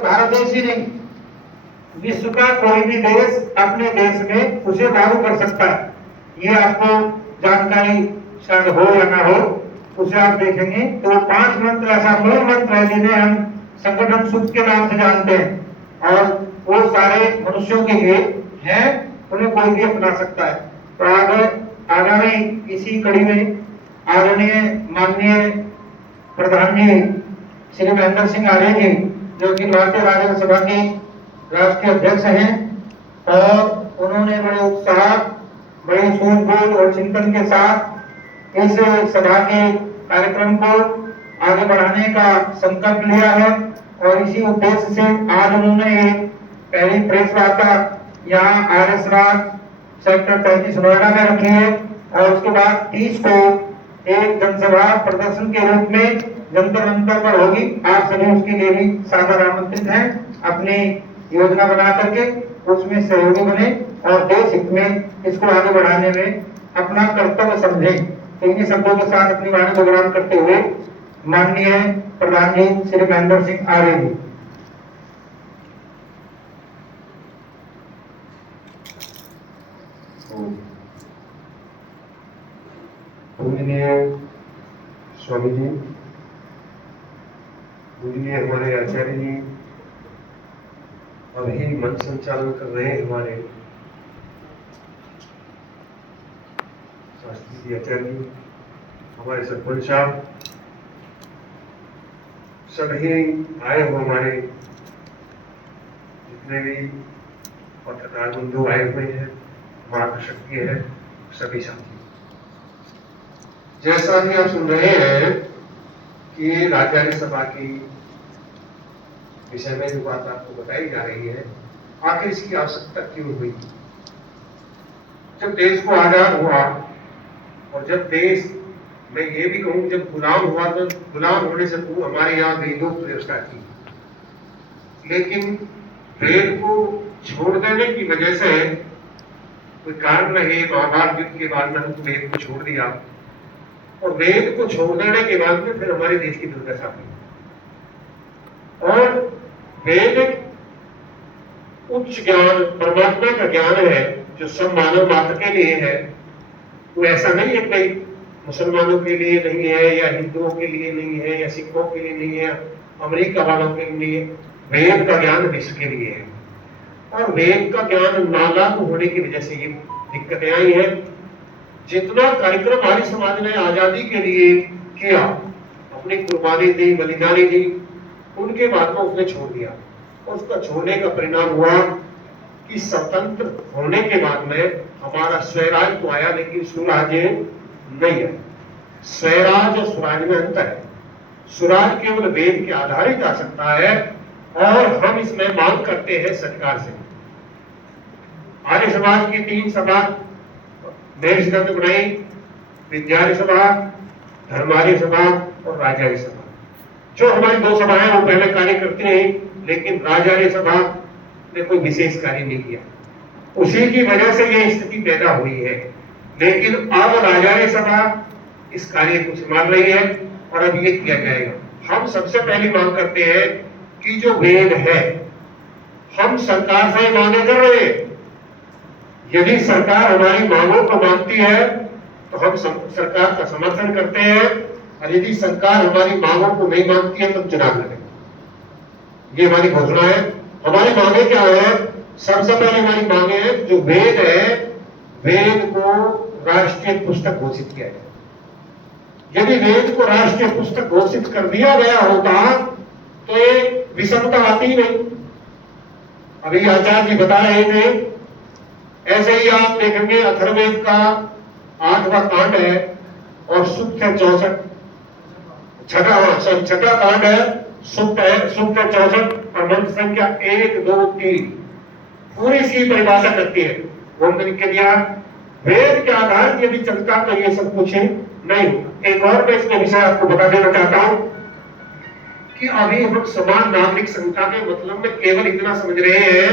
भारत देश ही नहीं, विश्व का कोई भी देश अपने देश में उसे लागू कर सकता है। ये आपको जानकारी शायद हो या ना हो, उसे आप देखेंगे तो 5 मंत्र ऐसा मूल मंत्र है जिन्हें हम संगठन सूत्र के नाम से जानते हैं और वो सारे मनुष्यों के लिए हैं, उन्हें कोई भी अपना सकता है। तो आगामी इसी कड़ी में आदरणीय माननीय प्रधान जी श्री महेंद्र सिंह आर्य जी, जो कि भारतीय राज्य सभा के राष्ट्रीय अध्यक्ष हैं, और उन्होंने बड़े उत्साह, बड़े सूझबूझ और चिंतन के साथ इस सभा के कार्यक्रम को आगे बढ़ाने का संकल्प लिया है। और इसी उद्देश्य से आज उन्होंने ये पहली प्रेस वार्ता यहाँ RS राज सेक्टर 33 नोएडा में रखी है और उसके बाद 30 को एक जनसभा प्रदर्शन के रूप में जंतर मंतर पर होगी। आप सभी उसके लिए भी सादर आमंत्रित हैं। अपनी योजना बना करके उसमें सहयोगी बने और देश हित में इसको आगे बढ़ाने में अपना कर्तव्य समझें। इन्हीं शब्दों के साथ अपनी वाणी को ग्रहण करते हुए माननीय प्रधान जी श्री महेंद्र सिंह आर्य जी। पूजनीय स्वामी जी, पूजनीय हमारे आचार्य जी, अभी मंच संचालन कर रहे हैं हमारे शास्त्री जी आचार्य जी, हमारे सरपंच साहब, सभी आए हो, हमारे जितने भी पत्रकार बंधु आए हुए हैं, मार्गदर्शक है, सभी साथी। जैसा कि आप सुन रहे हैं कि राजधानी सभा की विषय में जो बात आपको बताई जा रही है, आखिर इसकी आवश्यकता क्यों हुई। जब देश को आजाद हुआ और जब देश, मैं ये भी कहूं जब गुलाम हुआ, तो गुलाम होने से पूर्व हमारे यहाँ वेदों की व्यवस्था थी, लेकिन वेद को छोड़ देने की वजह से कोई कारण रहे, महाभारत युद्ध के बाद में हमको वेद को छोड़ दिया और वेद को छोड़ देने के बाद में फिर हमारे देश की दुर्दशा हुई। और वेद एक उच्च ज्ञान, परमात्मा का ज्ञान है जो सब मानव मात्र के लिए है। वो ऐसा नहीं है कि मुसलमानों के लिए नहीं है या हिंदुओं के लिए नहीं है या सिखों के लिए नहीं है, अमेरिका वालों के लिए। वेद का ज्ञान विश्व के लिए है और वेद का ज्ञान नालायक होने की वजह से ये दिक्कतें आई हैं। जितना कार्यक्रम हमारी समाज ने आजादी के लिए किया, अपनी कुर्बानी दी, बलिदानी दी, उनके बाद में उसने छोड़ दिया। उसका छोड़ने का परिणाम हुआ कि स्वतंत्र होने के बाद में हमारा स्वराज तो आया, लेकिन सुराज्य नहीं है। स्वराज और स्वराज में अंतर है। स्वराज केवल वेद के आधारित आ सकता है और हम इसमें मांग करते हैं सरकार से। आर्य समाज की 3 सभा देश ग्रंथ बनाई, विद्यार्य सभा, धर्मार्य सभा और राजार्य सभा। जो हमारी 2 सभाएं वो पहले कार्य करती रही, लेकिन राजार्य सभा ने कोई विशेष कार्य नहीं किया। उसी की वजह से ये स्थिति पैदा हुई है। लेकिन अब राजार्य सभा इस कार्य को संभाल रही है और अब ये किया जाएगा। हम सबसे पहली मांग करते हैं कि जो वेद है, हम सरकार से मांगे कर रहे हैं। यदि सरकार हमारी मांगों को मानती है तो हम सरकार का समर्थन करते हैं, और यदि सरकार हमारी मांगों को नहीं मानती है तो चुनाव लड़ेंगे। ये हमारी घोषणा है। हमारी मांगे क्या है? सबसे पहले हमारी मांगे है जो वेद है, वेद को राष्ट्रीय पुस्तक घोषित किया जाए। यदि वेद को राष्ट्रीय पुस्तक घोषित कर दिया गया होता तो ये विषमता आती ही नहीं। अभी आचार्य जी बता रहे थे, ऐसे ही आप देखेंगे अथर्ववेद का 8वां कांड है और सूक्त है 64, छठा कांड है, सूक्त है 64 और मंत्र संख्या 1, 2, 3 पूरी इसकी परिभाषा करती है। वो तरीके दिया वेद के आधार यदि चलता तो ये सब कुछ नहीं होता। एक और मैं इसके विषय आपको बता देना चाहता हूं कि अभी हम समान नागरिक संहिता के मतलब में केवल इतना समझ रहे हैं,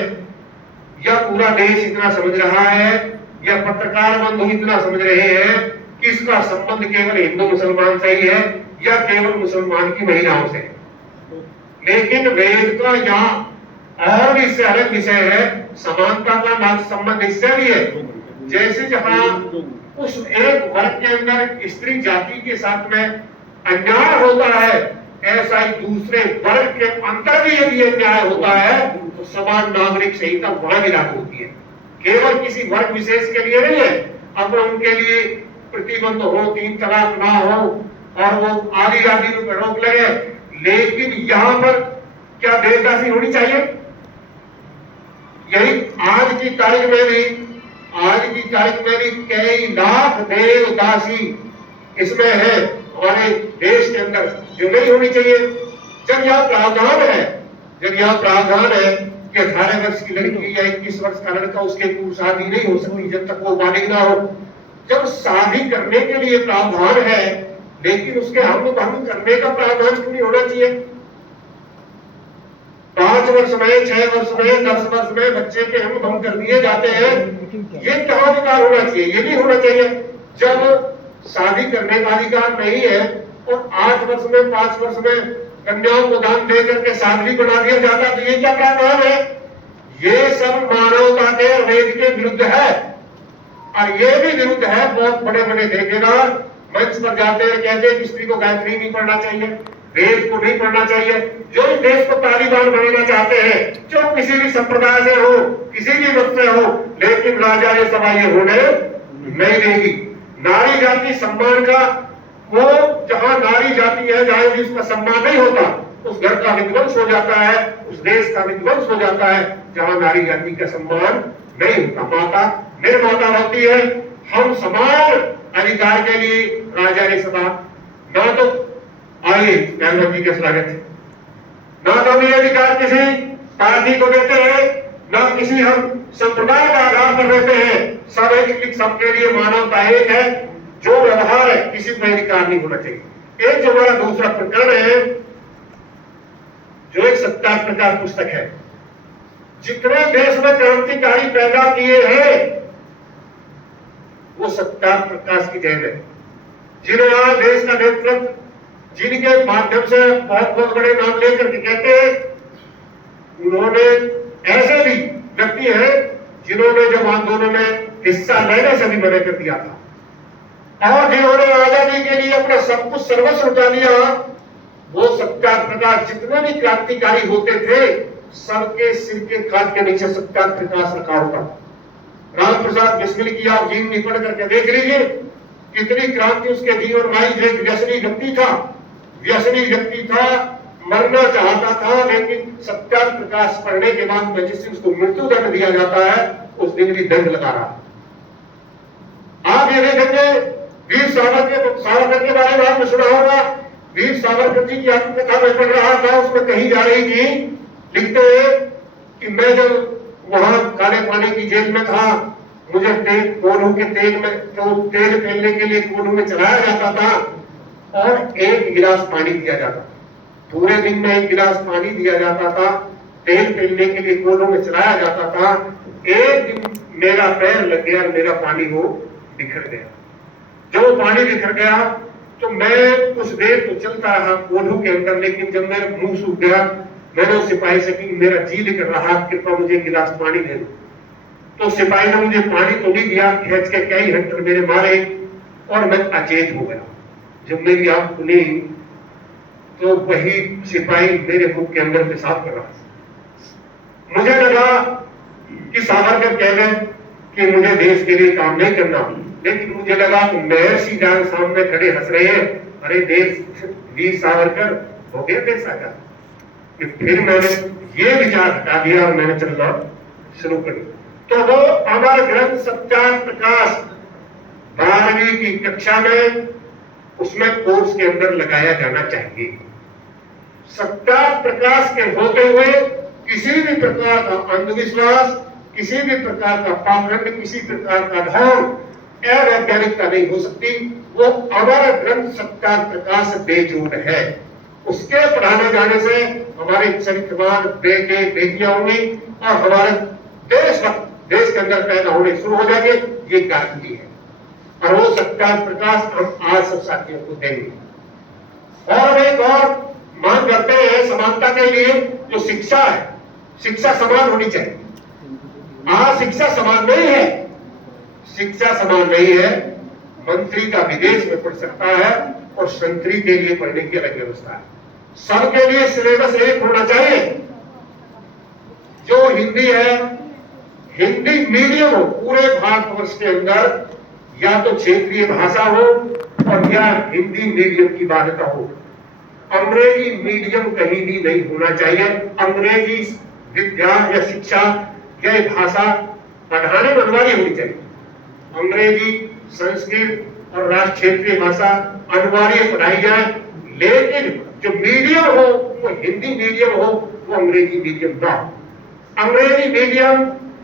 या पूरा देश इतना समझ रहा है, या पत्रकार बंधु इतना समझ रहे हैं कि इसका संबंध केवल हिंदू मुसलमान से ही है या केवल मुसलमान की महिलाओं से। लेकिन वेद का यहाँ और भी इससे अलग विषय है, समानता का नाम संबंध इससे भी है। जैसे जहां उस एक वर्ग के अंदर स्त्री जाति के साथ में अन्याय होता है, ऐसा ही दूसरे वर्ग के अंदर भी यदि अन्याय होता है तो समान नागरिक संहिता वहां भी लागू होती है। केवल किसी वर्ग विशेष के लिए नहीं है। अब उनके लिए प्रतिबंध हो, 3 तलाक ना हो और वो आदि आदि पर रोक लगे, लेकिन यहाँ पर क्या देवदासी होनी चाहिए? यही आज की तारीख में भी कई लाख देवदासी इसमें है हमारे देश के अंदर, जो नहीं होनी चाहिए। जब यह प्रावधान है कि 18 वर्ष की लड़की या 21 वर्ष का लड़का, उसके पूर्व शादी नहीं हो सकती जब तक वो बालिग ना हो। जब शादी करने के लिए प्रावधान है, लेकिन उसके हम भंग करने का प्रावधान क्यों नहीं होना चाहिए? 5 वर्ष में, 6 वर्ष में, 10 वर्ष में बच्चे के हम भंग कर दिए जाते हैं। ये कहाँ अधिकार होना चाहिए? ये नहीं होना चाहिए। जब शादी करने का अधिकार नहीं है और 8 वर्ष में, 5 वर्ष में कन्याओं को दान दे करके साध्वी बना दिया जाता, तो ये क्या प्रावधान है? ये सब मानवता के वेद के विरुद्ध है। और ये भी विरुद्ध है, बहुत बड़े बड़े देखेगा मंच पर जाते हैं, कहते हैं कि स्त्री को गायत्री नहीं पढ़ना चाहिए, वेद को नहीं पढ़ना चाहिए। जो इस देश को तालिबान बनाना चाहते हैं, जो किसी भी संप्रदाय से हो, किसी भी मत से हो, लेकिन राजा ये सभा ये होने नहीं देगी। नारी जाति सम्मान का, वो जहां नारी जाति है, जहां भी उसका सम्मान नहीं होता, उस घर का विध्वंस हो जाता है, उस देश का विध्वंस हो जाता है जहां नारी जाति का सम्मान नहीं होता। माता निर्माता होती है। हम समान अधिकार के लिए राजा ने सभा ना तो आइए गांधी जी का स्वागत है, ना तो हम ये अधिकार किसी पार्टी को देते हैं, ना किसी हम संप्रदाय का आधार पर देते हैं। सब एक, सबके लिए मानवता एक है। जो व्यवहार है, किसी पर अधिकार नहीं होना चाहिए। एक जो हमारा दूसरा प्रकरण है, जो एक सत्याग्रह प्रकाश पुस्तक है, जितने देश में क्रांतिकारी पैदा किए हैं वो सत्याग्रह प्रकाश की देन है। जिन्होंने देश का नेतृत्व, जिनके माध्यम से बहुत बहुत बड़े नाम लेकर के कहते हैं, उन्होंने ऐसे भी व्यक्ति हैं जिन्होंने जब आंदोलन में हिस्सा लेने से भी मना कर दिया था और जिन्होंने आजादी के लिए अपना सब कुछ सर्वस्व लुटा दिया। वो सत्याग्रह प्रकाश, जितने भी क्रांतिकारी होते थे, सबके सिर के खाद के नीचे सत्याग्रह प्रकाश रखा होता। राम प्रसाद बिस्मिल की आप जीवनी पढ़ करके देख लीजिए, कितनी क्रांति उसके जीवन में आई। एक व्यसनी व्यक्ति था, मरना चाहता था, लेकिन सत्याग्रह प्रकाश पढ़ने के बाद में जिस दिन उसको मृत्यु दंड दिया जाता है, उस दिन भी दंड लगा रहा। आप ये देखेंगे, वीर सावरकर के बारे में आपने सुना होगा। वीर सावरकर जी की आत्मकथा में पढ़ रहा था, उसमें कही जा रही थी, लिखते हैं कि मैं जब वहां काले पानी की जेल में था, मुझे कोल्हू के तेल में, तो तेल फेलने के लिए कोल्हू में चलाया जाता था और 1 गिलास पानी दिया जाता था। पूरे दिन में 1 गिलास पानी दिया जाता था, तेल फेलने के लिए कोल्हू में चलाया जाता था। एक दिन मेरा पैर लग गया और मेरा पानी वो बिखर गया। जब वो पानी बिखर गया तो मैं कुछ देर तो चलता रहा कोल्हू के अंदर, लेकिन जब मेरा मुंह सूख गया, मैंने उस सिपाही से कि मेरा जी निकल रहा, कृपया मुझे 1 गिलास पानी दे दो। तो सिपाही ने मुझे पानी तो नहीं दिया, खींच के कई घंटे मेरे मारे और मैं अचेत हो गया। जब मेरी आंख खुली तो वही सिपाही मेरे मुंह के अंदर पेशाब कर रहा था। मुझे लगा कि सावरकर कह रहे कि मुझे देश के लिए काम नहीं करना, लेकिन मुझे लगा कि महर्षि जान सामने खड़े हंस रहे हैं, अरे देश वीर सावरकर हो गया देश आजाद। फिर मैंने ये विचार हटा दिया और मैंने चलना शुरू कर दिया। तो वो हमारा ग्रंथ सत्याग्रह प्रकाश 12वीं की कक्षा में, उसमें कोर्स के अंदर लगाया जाना चाहिए। सत्याग्रह प्रकाश के होते हुए किसी भी प्रकार का अंधविश्वास, किसी भी प्रकार का पाखंड, किसी प्रकार का धर्म, अवैज्ञानिकता नहीं हो सकती। वो हमारा ग्रंथ सत्याग्रह प्रकाश बेजोड़ है। उसके पढ़ाने जाने से हमारे चरित्रवान बेटे बेटियां होंगी और हमारे देश के अंदर पैदा होने शुरू हो जाएंगे। ये गारंटी है और वो सत्याग्रह प्रकाश हम आज सब साथियों को देंगे। और एक और मांग करते हैं समानता के लिए, जो शिक्षा है, शिक्षा समान होनी चाहिए। आज शिक्षा समान नहीं है, शिक्षा समान नहीं है। मंत्री का विदेश में पढ़ सकता है और संतरी के लिए पढ़ने की अलग व्यवस्था है। सबके लिए सिलेबस एक होना चाहिए। जो हिंदी है, हिंदी मीडियम हो पूरे भारतवर्ष के अंदर, या तो क्षेत्रीय भाषा हो और या हिंदी मीडियम की मान्यता हो। अंग्रेजी मीडियम कहीं भी नहीं होना चाहिए। अंग्रेजी विज्ञान या शिक्षा या भाषा पढ़ाने में अनिवार्य होनी चाहिए। अंग्रेजी, संस्कृत और राष्ट्र क्षेत्रीय भाषा अनिवार्य पढ़ाई जाए, लेकिन जो मीडियम हो वो हिंदी मीडियम हो, वो अंग्रेजी मीडियम ना हो। अंग्रेजी मीडियम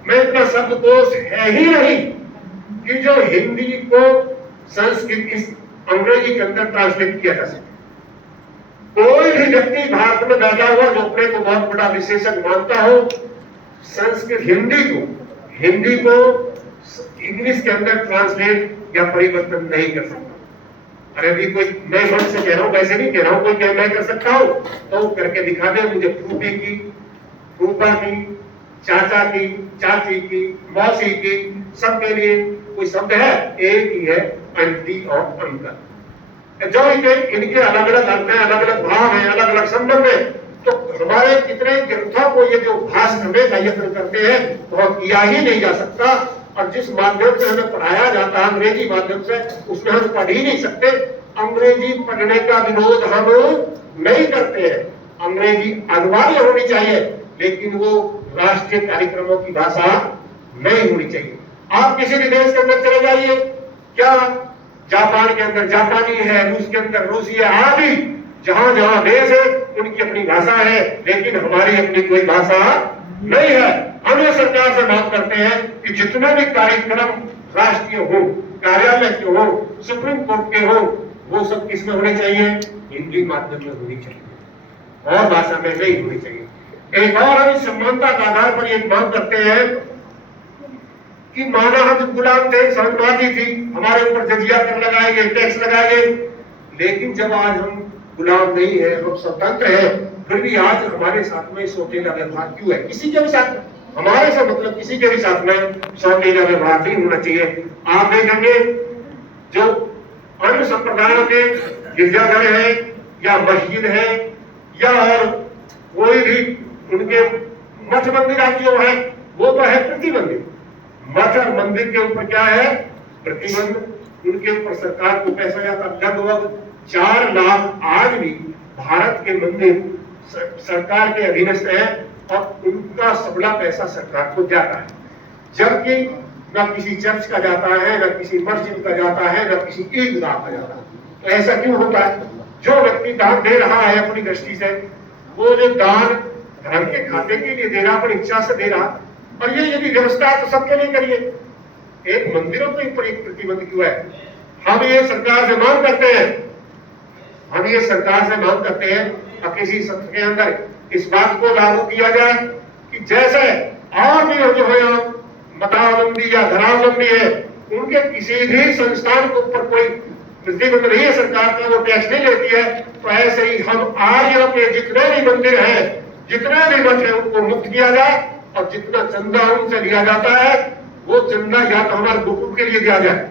में इतना शब्दकोश है ही नहीं कि जो हिंदी को संस्कृत इस अंग्रेजी के अंदर ट्रांसलेट किया जा सके। कोई भी व्यक्ति भारत में बैठा हुआ जो अपने को बहुत बड़ा विशेषज्ञ मानता हो, संस्कृत हिंदी को इंग्लिश के अंदर ट्रांसलेट या परिवर्तन नहीं कर सकता। अरे भी कोई, मैं मन से कह रहा हूं, वैसे नहीं कह रहा हूं, कोई क्या मैं कर सकता हूं तो करके दिखा दे मुझे। फूफी की, फूफा की, चाचा की, चाची की, मौसी की, सबके लिए कोई शब्द है, एक ही है, आंटी और अंकल। जो इनके अलग अलग अर्थ हैं, अलग अलग भाव हैं, अलग अलग संबंध है, तो हमारे कितने ग्रंथों को ये जो भाषा में यत्न करते हैं वह किया ही नहीं जा सकता। और जिस माध्यम से हमें पढ़ाया जाता है अंग्रेजी माध्यम से, उसमें हम पढ़ ही नहीं सकते। अंग्रेजी पढ़ने का विरोध हम नहीं करते हैं, अंग्रेजी अनिवार्य होनी चाहिए, लेकिन वो राष्ट्रीय कार्यक्रमों की भाषा नहीं होनी चाहिए। आप किसी भी देश के अंदर चले जाइए, क्या जापान के अंदर जापानी है, रूस के अंदर रूसी है, आदि जहां जहां देश है उनकी अपनी भाषा है, लेकिन हमारी अपनी कोई भाषा नहीं है। हम ये सरकार से मांग करते हैं कि जितने भी कार्यक्रम राष्ट्रीय हो, कार्यालय के हो, सुप्रीम कोर्ट के हो, वो सब किसमें होने चाहिए? हिंदी माध्यम में होनी चाहिए और भाषा में नहीं होनी चाहिए। एक और हम समानता के आधार पर एक मांग करते हैं कि माना हम गुलाम थे, समाजवादी थी, हमारे ऊपर जजिया कर लगाए गए, टैक्स लगाए गए, लेकिन जब आज हम गुलाम नहीं है, हम स्वतंत्र है, फिर भी आज हमारे साथ में सौतेला व्यवहार क्यों है? किसी के भी साथ, हमारे से मतलब किसी के भी साथ में सौतेला व्यवहार नहीं होना चाहिए। आप देखेंगे जो अन्य संप्रदायों के गिरजाघर है या मस्जिद है या और कोई भी उनके मठ मंदिर जो है, वो तो है प्रतिबंधित। मठ और मंदिर के ऊपर क्या है? प्रतिबंध। उनके ऊपर सरकार को पैसा जाता, लगभग 4 लाख आज भी भारत के मंदिर सरकार के अधीनस्थ है और उनका सबला पैसा सरकार को जाता है, जबकि न किसी चर्च का जाता है, न किसी मस्जिद का जाता है, न किसी ईदगाह का जाता है। तो ऐसा क्यों होता है? जो व्यक्ति दान दे रहा है अपनी दृष्टि से, वो जो दान धर्म के खाते के लिए दे रहा, अपनी इच्छा से दे रहा, और ये यदि व्यवस्था है तो सबके लिए करिए। एक मंदिरों के ऊपर एक प्रतिबंध क्यों है? हम ये सरकार से मांग करते हैं, हम ये सरकार से मांग करते हैं और किसी सत्र के अंदर इस बात को लागू किया जाए कि जैसे और भी जो है मतावलंबी या धर्मावलंबी है, उनके किसी भी संस्थान के ऊपर कोई प्रतिबंध नहीं है सरकार का, वो टैक्स नहीं लेती है, तो ऐसे ही हम आर्यों के जितने भी मंदिर हैं, जितने भी मठ है, उनको मुक्त किया जाए और जितना चंदा उनसे लिया जाता है वो चंदा या तो हमारे गुरुकुल के लिए दिया जाए,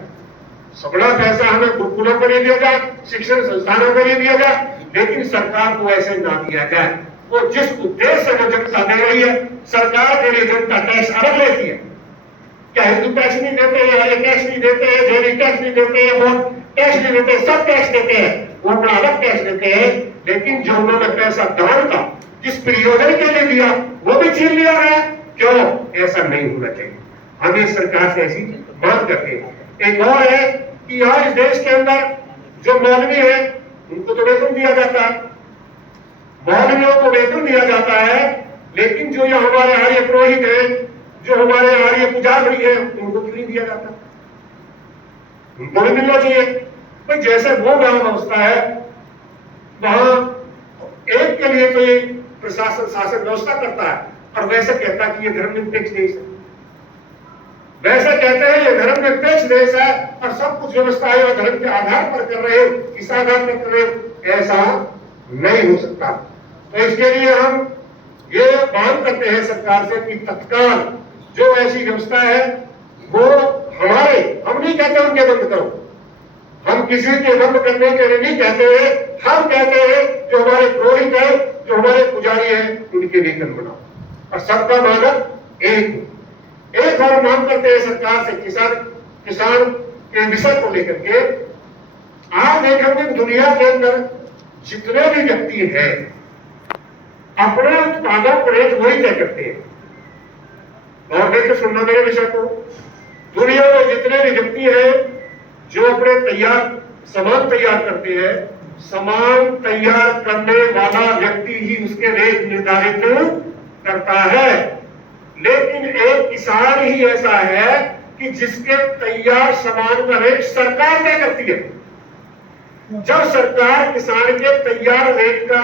सबड़ा पैसा हमें गुरुकुलों के लिए दिया जाए, शिक्षण संस्थानों के लिए दिया जाए, लेकिन सरकार को ऐसे ना दिया जाए। वो जिस उद्देश्य से वो जनता दे रही है, सरकार के लिए जनता टैक्स अलग लेती है। क्या हिंदू टैक्स नहीं देते हैं, हरे टैक्स नहीं देते हैं, जैनी टैक्स नहीं देते हैं, वो टैक्स नहीं देते, सब टैक्स देते हैं, वो अपना अलग टैक्स देते हैं, लेकिन जो उन्होंने पैसा दान का जिस प्रयोजन के लिए दिया वो भी छीन लिया गया। क्यों? ऐसा नहीं होना चाहिए। हम इस सरकार से ऐसी मांग करते हैं। एक और है कि आज इस देश के अंदर जो मौलवी है उनको तो वेतन दिया जाता है, मौलवियों को वेतन दिया जाता है, लेकिन जो यहाँ हमारे आर्य पुरोहित है, जो हमारे आर्य पुजारी है, उनको क्यों नहीं दिया जाता? उनको भी मिलना चाहिए। भाई जैसे वो व्यवस्था है वहां एक के लिए तो ये प्रशासन शासन व्यवस्था करता है और वैसे कहता है कि ये धर्मनिरपेक्ष देश है, वैसे कहते हैं ये धर्मनिरपेक्ष देश है और सब कुछ व्यवस्था है धर्म के आधार पर कर रहे हो, किस आधार पर कर रहे हो? ऐसा नहीं हो सकता। तो इसके लिए हम ये मांग करते हैं सरकार से कि तत्काल जो ऐसी व्यवस्था है वो हम नहीं कहते उनके बंद करो, हम किसी के बंद करने के लिए नहीं कहते हैं, हम कहते हैं जो हमारे पुरोहित है, जो हमारे पुजारी है, उनके वेतन बनाओ और सबका मानक एक और मांग करते हैं सरकार से किसान के विषय को लेकर के। आप देखेंगे दुनिया के अंदर जितने भी व्यक्ति हैं अपने उत्पादों का रेट वही तय करते हैं। और देखिए सुनना मेरे विषय को, दुनिया में जितने भी व्यक्ति हैं जो अपने सामान तैयार करते हैं, सामान तैयार करने वाला व्यक्ति ही उसके रेट निर्धारित करता है। लेकिन एक किसान ही ऐसा है कि जिसके तैयार सामान का रेट सरकार तय करती है। जब सरकार किसान के तैयार रेट का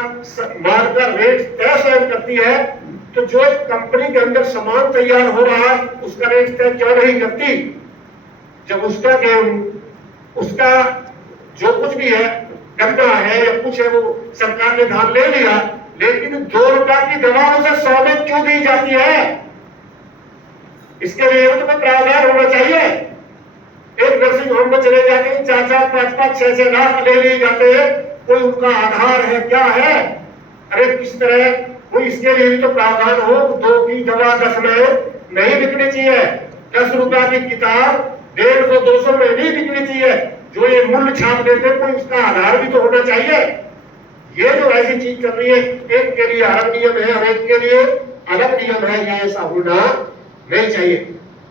माल का रेट तय स्वयं करती है, तो जो एक कंपनी के अंदर सामान तैयार हो रहा है उसका रेट तय क्यों नहीं करती? जब उसका जो कुछ भी है, गन्ना है या कुछ है, वो सरकार ने धान ले लिया, लेकिन 2 रुपए की दवा उसे 100 में क्यों दी जाती है? इसके लिए तो कोई प्रावधान होना चाहिए। एक नर्सिंग होम में चले जाते हैं, 4-4, 5-5, 6-6 लाख ले लिए जाते हैं, कोई उनका आधार है क्या है? अरे किस तरह कोई इसके लिए भी तो प्रावधान हो। 2 की दवा 10 में नहीं बिकनी चाहिए, 10 रुपए की किताब 150-200 में नहीं बिकनी चाहिए। जो ये मूल्य छाप देते कोई उसका आधार भी तो होना चाहिए। ये जो ऐसी चीज कर रही है, एक के लिए अलग नियम है और एक के लिए अलग नियम है, ये ऐसा होना नहीं चाहिए।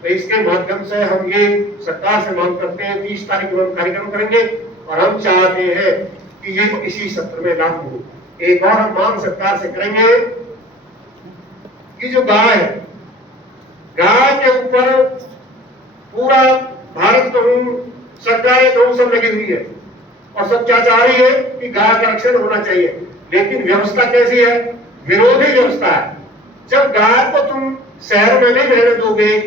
तो इसके माध्यम से हम ये सरकार से मांग करते हैं, 30 तारीख को हम कार्यक्रम करेंगे और हम चाहते हैं कि ये इसी सत्र में लागू हो। एक और हम मांग सरकार से करेंगे कि जो गाय के ऊपर पूरा भारत कहूं सरकारें कहूं सब लगी हुई है और सब क्या चाह रही है कि गाय का रक्षण होना चाहिए, लेकिन व्यवस्था कैसी है? विरोधी व्यवस्था है। जब गाय को तुम शहर में नहीं रहने दोगे,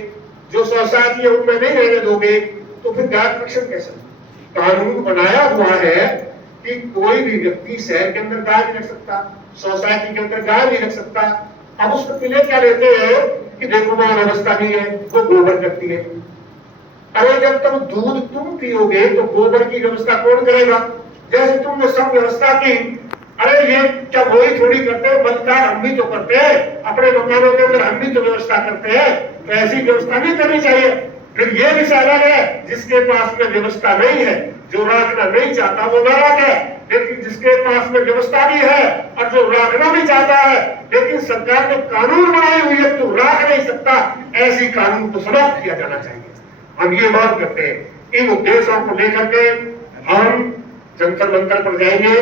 जो सोसाइटी है उनमें नहीं रहने दोगे, तो फिर गाय का रक्षण कैसे? कानून बनाया हुआ है कि कोई भी व्यक्ति शहर के अंदर गाय नहीं रख सकता, सोसाइटी के अंदर गाय नहीं रख सकता। अब उसको पिले क्या लेते हैं कि देखो वहां व्यवस्था नहीं है, वो गोबर करती है। अरे जब तुम दूध तुम पियोगे तो गोबर की व्यवस्था कौन करेगा? जैसे तुमने सब व्यवस्था की, अरे ये क्या वही थोड़ी करते हैं, मलदार हम भी तो करते हैं, अपने मकानों के अंदर हम भी तो व्यवस्था करते हैं, तो ऐसी व्यवस्था नहीं करनी चाहिए। फिर ये विषय अलग है, जिसके पास में व्यवस्था नहीं है, जो रखना नहीं चाहता वो ना रखे, लेकिन जिसके पास में व्यवस्था भी है और जो रखना भी चाहता है, लेकिन सरकार ने कानून बनाई हुई है तो रख नहीं सकता, ऐसी कानून को समाप्त किया जाना चाहिए। हम ये मांग करते हैं। इन उद्देश्यों को लेकर के हम जंतर मंतर पर जाएंगे।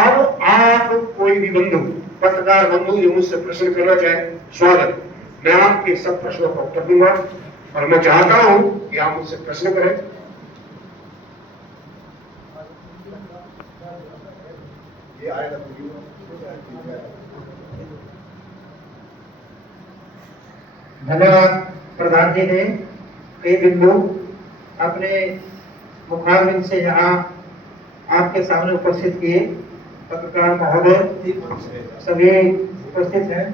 अब आप कोई भी बंधु, पत्रकार बंधु जो मुझसे प्रश्न करना चाहे, स्वागत। मैं आपके सब प्रश्नों का उत्तर दूंगा और मैं चाहता हूं कि आप मुझसे प्रश्न करें। धन्यवाद प्रधान जी ने कई बिंदु अपने मुखारबिंद से यहाँ आपके सामने उपस्थित किए। पत्रकार महोदय सभी उपस्थित हैं।